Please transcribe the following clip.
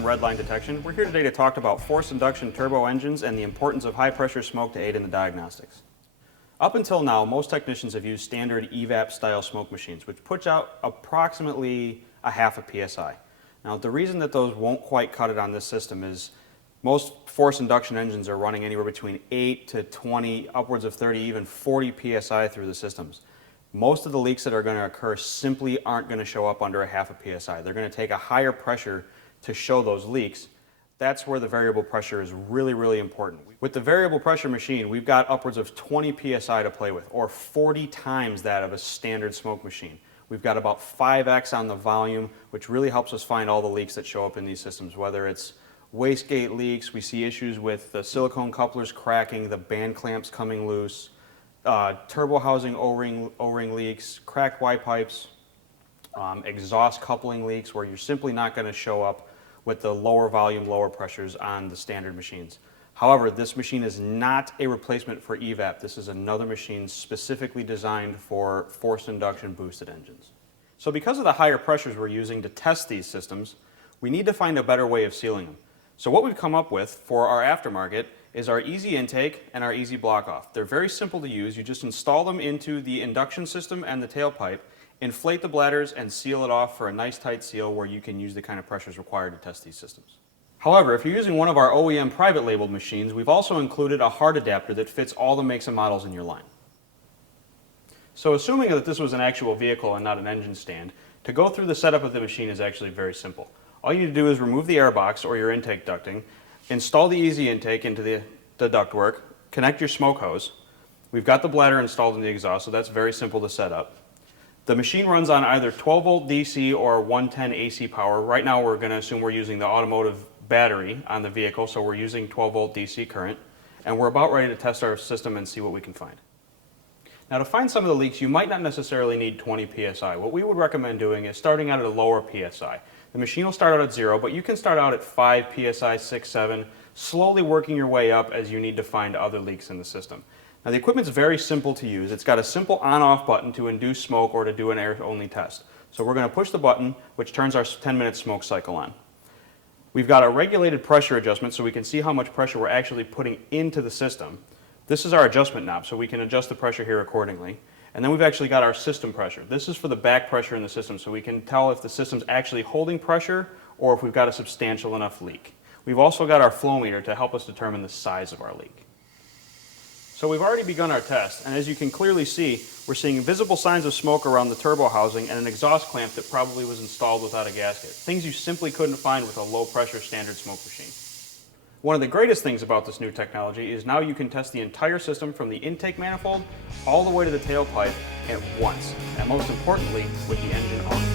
from Redline Detection. We're here today to talk about forced induction turbo engines and the importance of high pressure smoke to aid in the diagnostics. Up until now, most technicians have used standard EVAP style smoke machines, which puts out approximately a half a PSI. Now, the reason that those won't quite cut it on this system is most forced induction engines are running anywhere between 8 to 20, upwards of 30, even 40 PSI through the systems. Most of the leaks that are going to occur simply aren't going to show up under a half a PSI. They're going to take a higher pressure to show those leaks. That's where the variable pressure is really, really important. With the variable pressure machine, we've got upwards of 20 PSI to play with, or 40 times that of a standard smoke machine. We've got about 5x on the volume, which really helps us find all the leaks that show up in these systems, whether it's wastegate leaks, we see issues with the silicone couplers cracking, the band clamps coming loose, turbo housing O-ring leaks, cracked Y pipes, exhaust coupling leaks where you're simply not going to show up with the lower volume, lower pressures on the standard machines. However, this machine is not a replacement for EVAP. This is another machine specifically designed for forced induction boosted engines. So because of the higher pressures we're using to test these systems, we need to find a better way of sealing them. So what we've come up with for our aftermarket is our easy intake and our easy block off. They're very simple to use. You just install them into the induction system and the tailpipe, inflate the bladders and seal it off for a nice tight seal where you can use the kind of pressures required to test these systems. However, if you're using one of our OEM private labeled machines, we've also included a hard adapter that fits all the makes and models in your line. So assuming that this was an actual vehicle and not an engine stand, to go through the setup of the machine is actually very simple. All you need to do is remove the air box or your intake ducting, install the easy intake into the ductwork, connect your smoke hose. We've got the bladder installed in the exhaust, so that's very simple to set up. The machine runs on either 12 volt DC or 110 AC power. Right now we're going to assume we're using the automotive battery on the vehicle, so we're using 12 volt DC current, and we're about ready to test our system and see what we can find. Now, to find some of the leaks, you might not necessarily need 20 PSI. What we would recommend doing is starting out at a lower PSI. The machine will start out at 0, but you can start out at 5 PSI, 6, 7, slowly working your way up as you need to find other leaks in the system. Now, the equipment's very simple to use. It's got a simple on-off button to induce smoke or to do an air-only test. So we're going to push the button, which turns our 10-minute smoke cycle on. We've got a regulated pressure adjustment so we can see how much pressure we're actually putting into the system. This is our adjustment knob, so we can adjust the pressure here accordingly. And then we've actually got our system pressure. This is for the back pressure in the system, so we can tell if the system's actually holding pressure or if we've got a substantial enough leak. We've also got our flow meter to help us determine the size of our leak. So we've already begun our test, and as you can clearly see, we're seeing visible signs of smoke around the turbo housing and an exhaust clamp that probably was installed without a gasket. Things you simply couldn't find with a low pressure standard smoke machine. One of the greatest things about this new technology is now you can test the entire system from the intake manifold all the way to the tailpipe at once, and most importantly, with the engine on.